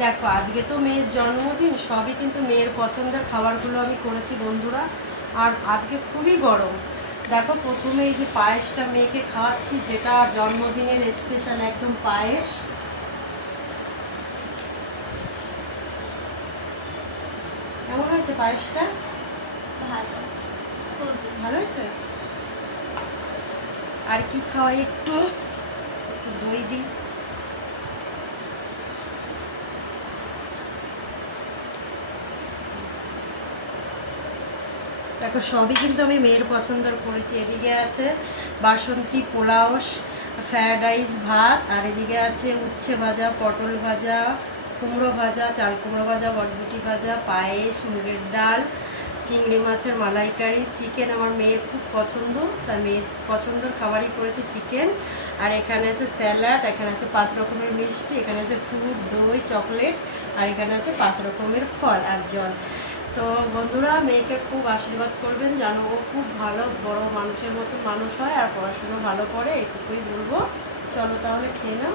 দেখো আজকে তো মেয়ের জন্মদিন, সবই কিন্তু মেয়ের পছন্দের খাবারগুলো আমি করেছি বন্ধুরা। আর আজকে খুবই গরম। দেখো প্রথমে এই যে পায়েসটা মেয়েকে খাওয়াচ্ছি, যেটা জন্মদিনের স্পেশাল একদম পায়েস। কেমন হয়েছে পায়েসটা? ভালো, খুব ভালো হয়েছে। আর কি খাওয়াই একটু, একটু দই দিই। দেখো সবই কিন্তু আমি মেয়ের পছন্দের করেছি। এদিকে আছে বাসন্তী পোলাও, ফ্রায়েড রাইস, ভাত, আর এদিকে আছে উচ্ছে ভাজা, পটল ভাজা, কুমড়ো ভাজা, চাল কুমড়ো ভাজা, বটবটি ভাজা, পায়েস, মুগের ডাল, চিংড়ি মাছের মালাইকারি, চিকেন আমার মেয়ের খুব পছন্দ, তাই মেয়ের পছন্দের খাবারই করেছি চিকেন। আর এখানে আছে স্যালাড, এখানে আছে 5 রকমের মিষ্টি, এখানে আছে ফ্রুট, দই, চকলেট, আর এখানে আছে 5 রকমের ফল আর জল। তো বন্ধুরা মেয়েকে খুব আশীর্বাদ করবেন, যেন ও খুব ভালো বড় মানুষের মতো মানুষ হয় আর পড়াশুনো ভালো করে, এটুকুই বলবো। চলো তাহলে খেয়ে নাও।